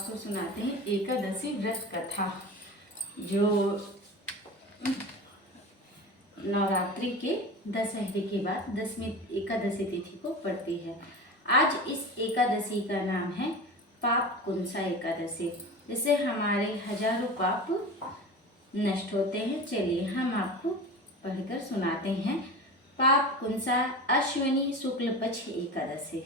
आपको सुनाते हैं एकादशी व्रत कथा, जो नवरात्रि के दशहरे के बाद 10वीं एकादशी तिथि को पड़ती है। आज इस एकादशी का नाम है पाप कुंसा एकादशी। इससे हमारे हजारों पाप नष्ट होते हैं। चलिए हम आपको पढ़कर सुनाते हैं। पाप कुंसा अश्विनी शुक्ल पक्ष एकादशी।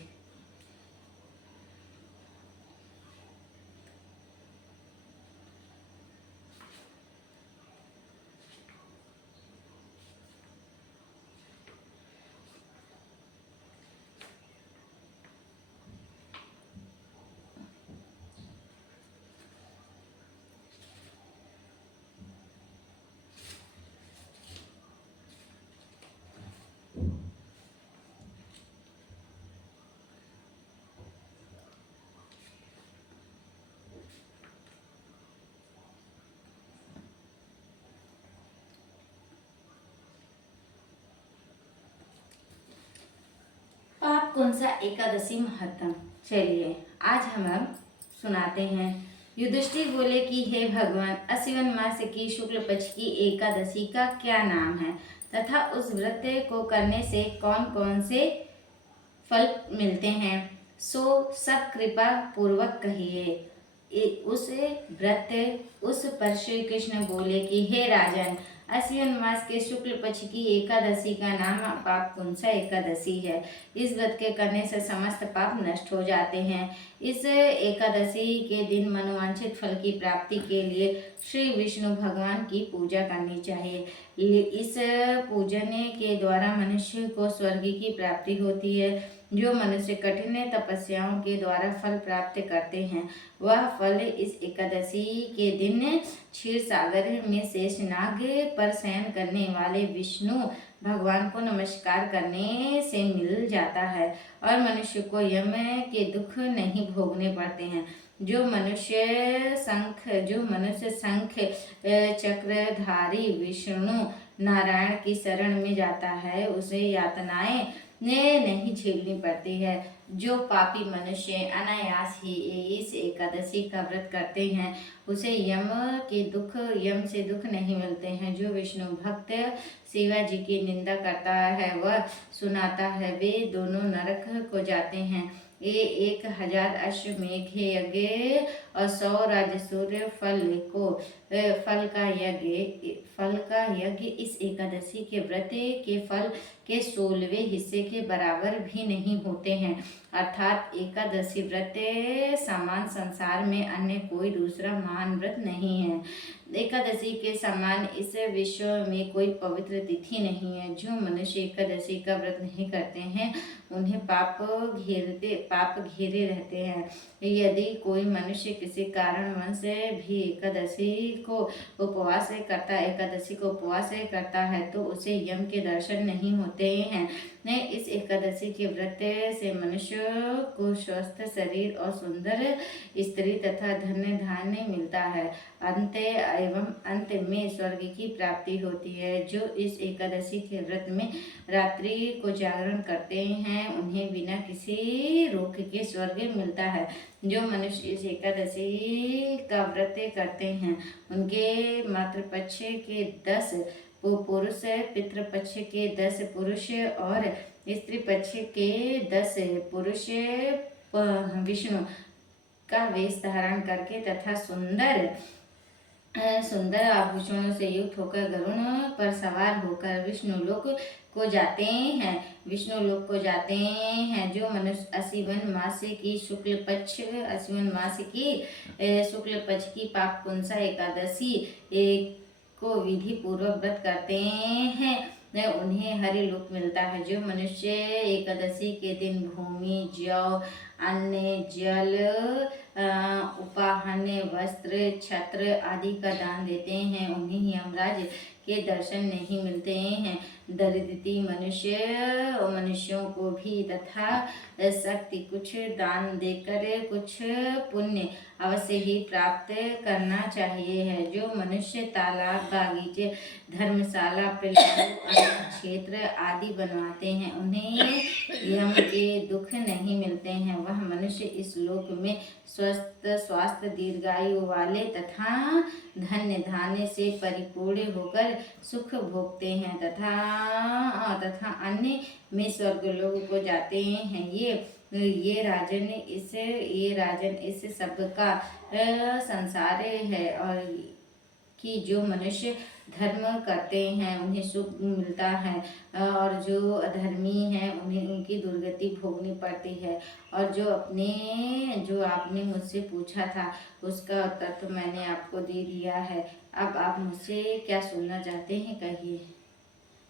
पाप कुंसा एकादशी महत्तम। चलिए आज हम सुनाते हैं। युधिष्ठिर बोले कि हे भगवान, अश्विन मास की शुक्ल पक्ष की एकादशी का क्या नाम है तथा उस व्रत को करने से कौन कौन से फल मिलते हैं, सो सब कृपा पूर्वक कहिए। उस व्रत उस पर श्री कृष्ण बोले कि हे राजन, अश्विन मास के शुक्ल पक्ष की एकादशी का नाम पाप कुंसा एकादशी है। इस व्रत के करने से समस्त पाप नष्ट हो जाते हैं। इस एकादशी के दिन मनोवांछित फल की प्राप्ति के लिए श्री विष्णु भगवान की पूजा करनी चाहिए। इस पूजन के द्वारा मनुष्य को स्वर्ग की प्राप्ति होती है। जो मनुष्य कठिन तपस्याओं के द्वारा फल प्राप्त करते हैं, वह फल इस एकादशी के दिन क्षीर सागर में शेषनाग पर शयन करने वाले विष्णु भगवान को नमस्कार करने से मिल जाता है और मनुष्य को यम के दुख नहीं भोगने पड़ते हैं। जो मनुष्य शंख चक्रधारी विष्णु नारायण की शरण में जाता है, उसे यातनाएं नहीं झेलनी पड़ती है। जो पापी मनुष्य अनायास ही इस एकादशी का व्रत करते हैं, उसे यम से दुख नहीं मिलते हैं। जो विष्णु भक्त शिवा जी की निंदा करता है वह सुनाता है, वे दोनों नरक को जाते हैं। ये 1000 अश्वमेघ यज्ञ और 100 राजसूय फल का यज्ञ इस एकादशी के व्रत के फल के 16वें हिस्से के बराबर भी नहीं होते हैं। अर्थात एकादशी व्रत समान संसार में अन्य कोई दूसरा महान व्रत नहीं है। एकादशी के समान इस विश्व में कोई पवित्र तिथि नहीं है। जो मनुष्य एकादशी का व्रत नहीं करते हैं, उन्हें पाप घेरे रहते हैं। यदि कोई मनुष्य किसी कारणवश भी एकादशी को उपवास करता है तो उसे यम के दर्शन नहीं होते हैं। इस एकादशी के व्रत से मनुष्य को स्वस्थ शरीर और सुंदर स्त्री तथा धन्य धान्य मिलता है। अंत में स्वर्ग की प्राप्ति होती है। जो इस एकादशी के व्रत में रात्रि को जागरण करते हैं, उन्हें बिना किसी रोक के स्वर्ग मिलता है। जो मनुष्य इस एकादशी का व्रत करते हैं, उनके मातृपक्ष के 10 पुरुष, पितृपक्ष के 10 पुरुष और स्त्री पक्ष के 10 पुरुष विष्णु का वेश धारण करके तथा सुंदर आभूषणों से युक्त होकर गरुण पर सवार होकर विष्णु लोक को जाते हैं। जो मनुष्य अश्विन मास की शुक्ल पक्ष की पाप कुंसा एकादशी को विधि पूर्वक व्रत करते हैं, उन्हें हरि लोक मिलता है। जो मनुष्य एकादशी के दिन भूमि, जौ, अन्न, जल, उपाहन, वस्त्र, छत्र आदि का दान देते हैं, उन्हें यमराज के दर्शन नहीं मिलते हैं। दरिद्र मनुष्यों को भी तथा शक्ति कुछ दान देकर कुछ पुण्य अवश्य ही प्राप्त करना चाहिए है। जो मनुष्य तालाब, बागीचे, धर्मशाला, पिलाऊ, अन्न क्षेत्र आदि बनवाते हैं, उन्हें यम के दुख नहीं मिलते हैं। वह मनुष्य इस लोक में स्वस्थ, स्वास्थ्य, दीर्घायु वाले तथा धन्य धान्य से परिपूर्ण होकर सुख भोगते हैं तथा अन्य में स्वर्गलोक को जाते हैं। ये राजन इस सब का संसार है, और कि जो मनुष्य धर्म करते हैं उन्हें सुख मिलता है, और जो अधर्मी हैं उन्हें उनकी दुर्गति भोगनी पड़ती है। और जो आपने मुझसे पूछा था उसका उत्तर तो मैंने आपको दे दिया है। अब आप मुझसे क्या सुनना चाहते हैं, कहिए।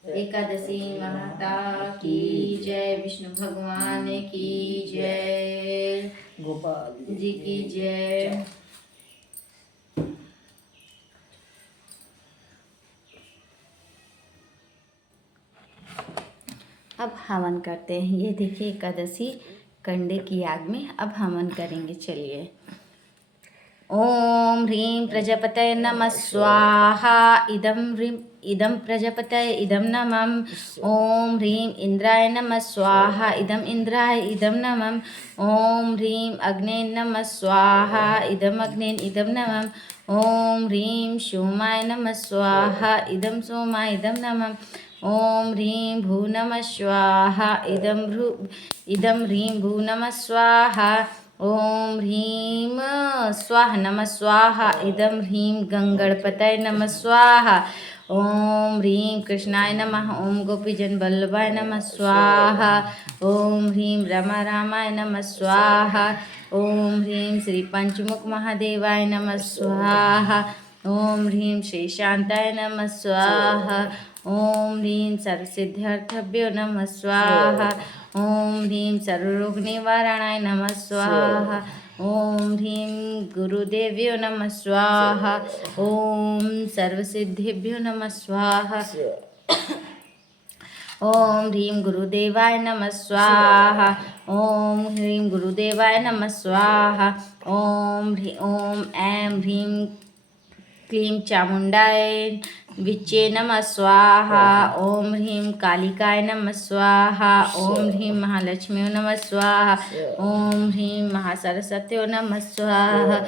एकादशी माता की जय, विष्णु भगवान की जय, गोपाल जी की जय। अब हवन करते हैं। ये देखिए एकादशी कंडे की आग में अब हवन करेंगे। चलिए। ओम ह्रीं प्रजापतये नमः स्वाहा। इदं प्रजापतये इदं नमः। ओम ह्रीं इंद्राय नमः स्वाहा। इदं इंद्राय इदं नमः। ओम ह्रीं अग्ने नमः स्वाहा। इदं अग्ने इदं नमः। ओम ह्रीं सोमाय नमः स्वाहा। इदं सोमाय इदं नमः। ओम ह्रीं भू नमः स्वाहा। इदं ह्रीं भू नमः स्वाहा। ओम ह्रीं स्वाहा नमः स्वाहा। इदं ह्रीं गंगणपतये नमः स्वाहा। ओम ह्रीं कृष्णाय नमः। ओम गोपीजन वल्लभाय नमः स्वाहा। ओम ह्रीं रमा रामाय नमः स्वाहा। ओम ह्रीं श्री पंचमुख महादेवाय नमः स्वाहा। ओम ह्रीं श्री शांताय नमः स्वाहा। ओम ह्रीं सर्वसिद्ध्यर्थभ्यो नमः स्वाहा। ओम ह्रीं सर्वरोग निवारणाय नमः स्वाहा। ओम ह्रीं गुरुदेव्यो नमः स्वाहा। ओम सर्वसिद्धिभ्यो नमः स्वाहा। ओम ह्रीं गुरुदेवाय नमः स्वाहा। ओम ह्रीं गुरुदेवाय नमः स्वाहा। ओम ऐं ह्रीं क्लीं चामुंडाय विच्चे नमः स्वाहा। ओम ह्रीं कालिकाय नमः स्वाहा। ओम ह्रीं महालक्ष्म्यो नमः स्वाहा। ओम ह्रीं महासरस्वत्यो नमः स्वाहा।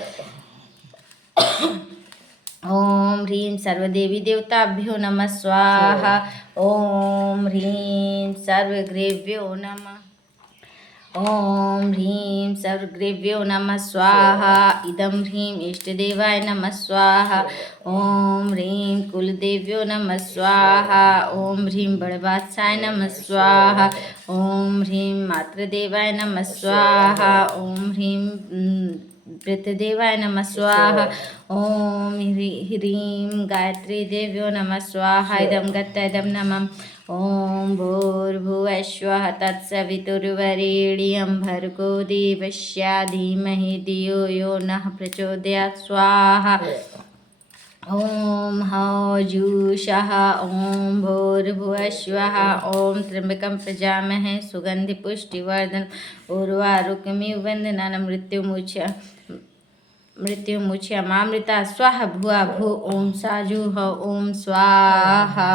ओम ह्रीं सर्वदेवी देवताभ्यो नमः स्वाहा। ओम ह्रीं सर्वग्रेव्यो नमः। ओम ह्रीं सर्वग्रेव्यो नमः स्वाहा। इदं ह्रीं इष्टदेवाय नमः स्वाहा। ओम ह्रीं कुलदेव्यो नमः स्वाहा। ओम ह्रीं बड़वात्साय नमः स्वाहा। ओम ह्रीं मातृदेवाय नमः स्वाहा। ओम ह्रीं वृतदेवाय नमः स्वाहा। ओम ह्रीं गायत्री देव्यो नमः स्वाहा। इदं गत्तैदं नमः। ओम भूर्भुवः स्वः तत्सवितुर्वरेण्यं भर्गो देवस्य धीमहि धियो यो नः प्रचोदयात् स्वाहा। ओम हौजुषः। ओम भूर्भुवः स्वः। ओम त्र्यंबकं प्रजामहे सुगंधि पुष्टिवर्धनम् उर्वारुकमिव वन्दनान् मृत्युमुच्यमामृता स्वाहा भुवा भू। ओम साजुः। ओम स्वाहा।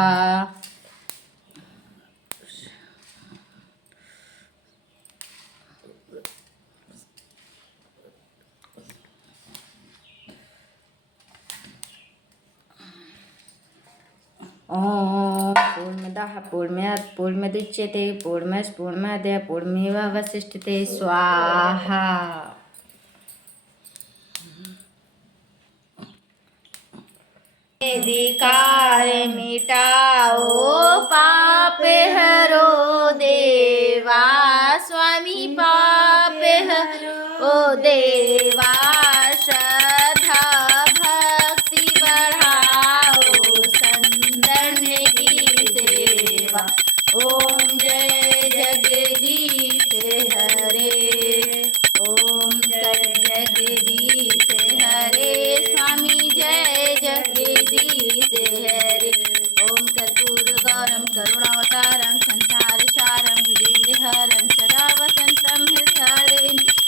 ओम पूर्णमदः पूर्णमिदं पूर्णमुदच्यते पूर्णस्य पूर्णमादाय पूर्णमेवावशिष्यते स्वाहा। विकार मिटाओ पाप हरो देवा। स्वामी पाप हरो देवा। श्रद्धा भक्ति बढ़ाओ संतन की सेवा। ओम जय जगदीश हरे। ओम जय जगदीश हरे। स्वामी जय जगदीश हरे। ओम कर्पूर गौरम करुणावतारम संसार सारम भुजगेन्द्रहारम सदा वसंतम हृदयारविंदे